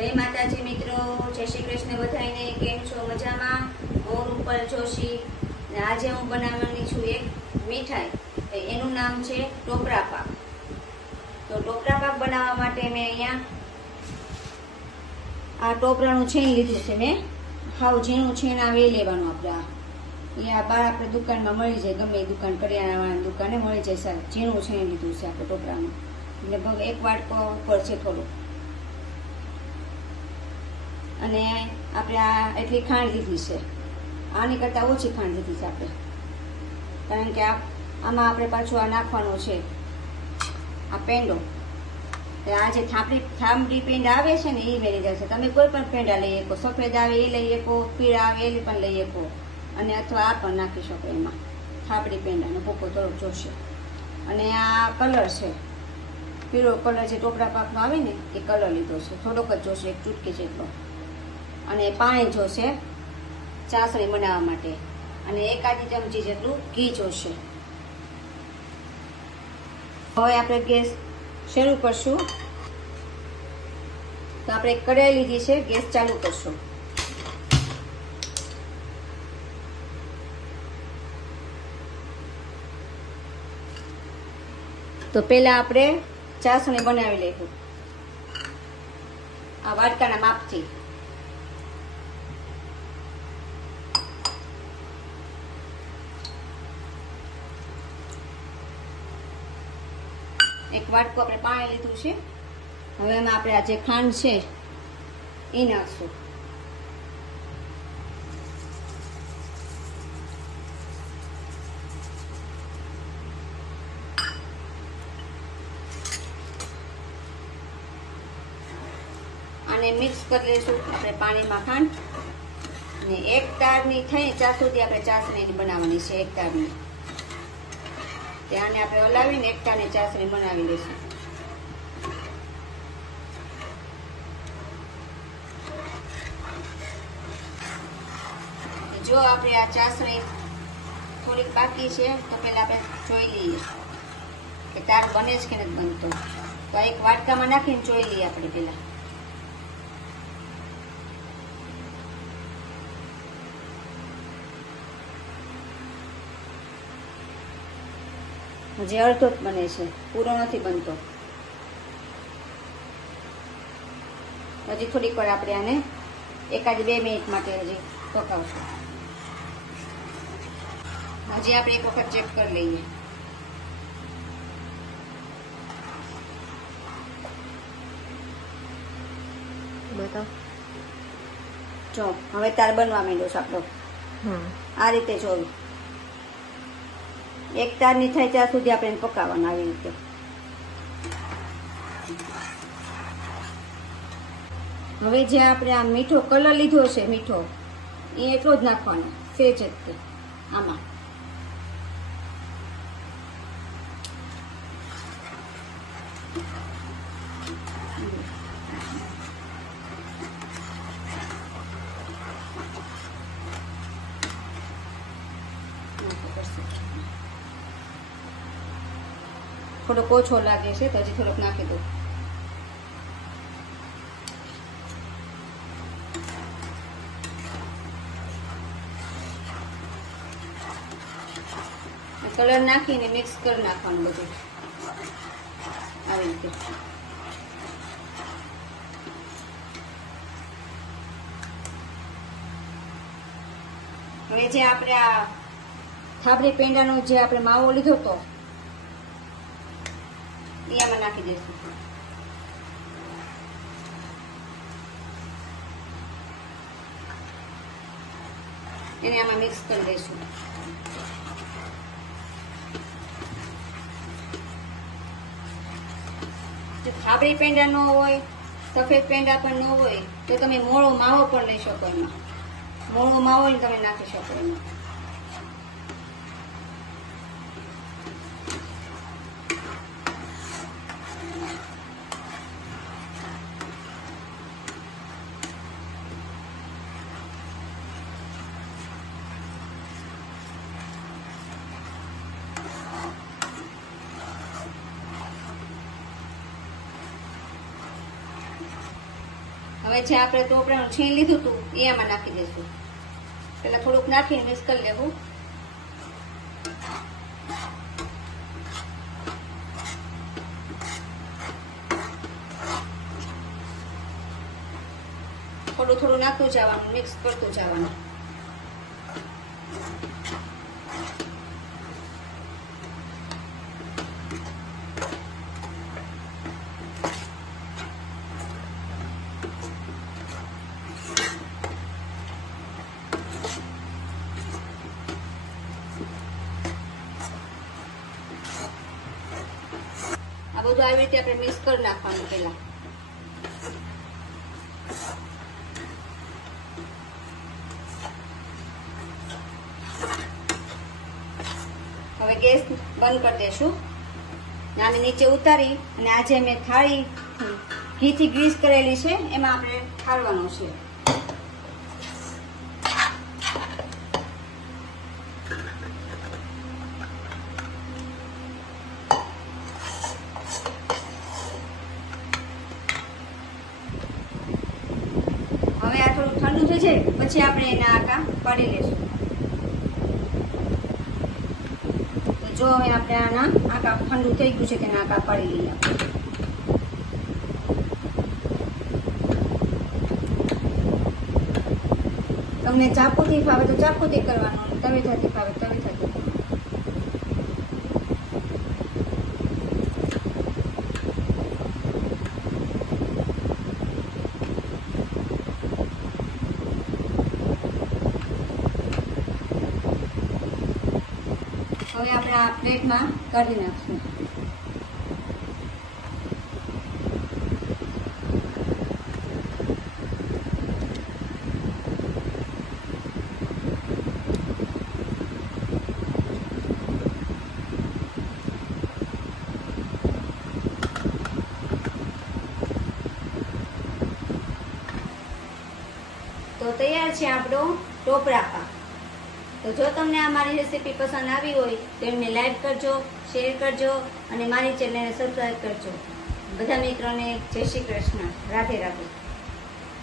જય માતાજી મિત્રો, જય શ્રી કૃષ્ણ બધાને. કેમ છો? મજામાં? હું રૂપલ જોશી. આજે હું બનાવવાની છું એક મીઠાઈ. એનું નામ છે ટોપરા પાક. તો ટોપરા પાક બનાવવા માટે મેં અહીંયા આ ટોપરાનું છીણ લીધું છે. મેં હાવ ઝીણું છીણ આવે એ લેવાનું. આપણે અહીંયા બહાર આપણે દુકાનમાં મળી જાય, ગમે એ દુકાન, કરિયાણાવાળાની દુકાને મળી જાય. સારું ઝીણું છીણ લીધું છે આપણે ટોપરાનું. લગભગ એક વાટકો ઉપર છે થોડું. અને આપણે આ એટલી ખાંડ લીધી છે. આની કરતાં ઓછી ખાંડ લીધી છે આપણે, કારણ કે આમાં આપણે પાછું આ નાખવાનું છે આ પેંડો. આ જે થાંભલી પેંડ આવે છે ને એ મેળી જશે. તમે કોઈ પણ પેંડા લઈ શકો, સફેદ આવે એ લઈ શકો, પીળા આવે એ પણ લઈ શકો, અને અથવા આ પણ નાખી શકો. એમાં થાંભલી પેંડાનો ભૂકો થોડોક જોશે. અને આ કલર છે, પીળો કલર જે ટોપરા પાકનો આવે ને એ કલર લીધો છે. થોડોક જ જોશે, એક ચૂટકી જેટલો. અને પાણી જોશે ચાસણી બનાવવા માટે, અને એકાદી ચમચી જેટલું ઘી જોશે. હવે આપણે ગેસ શરૂ કરશું. તો આપણે કઢાઈ લીધી છે, ગેસ ચાલુ કરશું. તો પહેલા આપણે ચાસણી બનાવી લઈશું આ વાટકાના માપથી. એક વાટકો આપણે પાણી લીધું છે. હવે એમાં આપણે આ જે ખાંડ છે એ નાખશું. આને મિક્સ કરી લઈશું આપણે પાણીમાં ખાંડ. અને એક તારની થઈ ત્યાં સુધી આપણે ચાસણી બનાવવાની છે. એક તારની ત્યાંને આપણે હલાવીને એકટાની ચાસણી બનાવી લઈશું. જો આપણે આ ચાસણી થોડીક બાકી છે તો પેલા આપણે જોઈ લઈએ કે તાર બને છે કે નથી બનતો. તો એક વાટકામાં નાખીને જોઈ લઈએ આપણે પેલા. જે અડધો જ બને છે, પૂરો નથી બનતો. હજી થોડીક વાર આપણે આને એકાદ 2 મિનિટ માટે હજી પકાવશું. હજી આપણે એક વખત ચેક કરી લઈએ. બતાવ. જો હવે તાર બનવા માંડ્યો છે આપણો. આ રીતે જોયું. એક તારની થાય ત્યાં સુધી આપણે પકાવવાના આવી રીતે. હવે જે આપણે આ મીઠો કલર લીધો છે, મીઠો એ એટલો જ નાખવાનો, સેજ જ તે આમાં. થોડોક ઓછો લાગે છે તો હજી થોડોક નાખી દઉં. કલર નાખીને મિક્સ કરી નાખવાનું બધું આવી રીતે. હવે જે આપણે આ થાબડી પેંડાનો જે આપણે માવો લીધો હતો એ આમાં નાખી દઈશું. એને આમાં મિક્સ કરી દઈશું. જો થાબડી પેંડા ન હોય, સફેદ પેંડા પણ ન હોય તો તમે મોળો માવો પણ લઈ શકો. એમાં મોળો માવો તમે નાખી શકો એમાં. હવે જે આપણે ટોપરાનું છીણ લીધું હતું એ આમાં નાખી દઈશું. પેલા થોડુંક નાખીને મિક્સ કરી લેવું. થોડું થોડું નાખતું જવાનું, મિક્સ કરતું જવાનું. આ બધું આવી રીતે આપણે મિક્સ કરી નાખવાનું પહેલા. હવે ગેસ બંધ કરી દેશું. આને નીચે ઉતારી અને આજે મેં થાળી ઘીથી ગ્રીસ કરેલી છે એમાં આપણે ઠારવાનું છે. હવે આ થોડું ઠંડુ થઈ જાય પછી આપણે એના આકા પાડી લેશું. જો હવે આપણે આના આકા ઠંડુ થઈ ગયું છે કે આકા પાડી લઈએ. તમને ચાકુથી ફાવે તો ચાકુથી કરવાનું, તવેથાથી ફાવે તવેથાથી. હવે આપણે આ પ્લેટમાં કાઢી નાખશું. તો તૈયાર છે આપણો ટોપરા પાક. તો જો તમને આ મારી રેસીપી પસંદ આવી હોય તો એમને લાઈક કરજો, શેર કરજો અને મારી ચેનલને સબસ્ક્રાઈબ કરજો. બધા મિત્રોને જય શ્રી કૃષ્ણ. રાધે રાધે.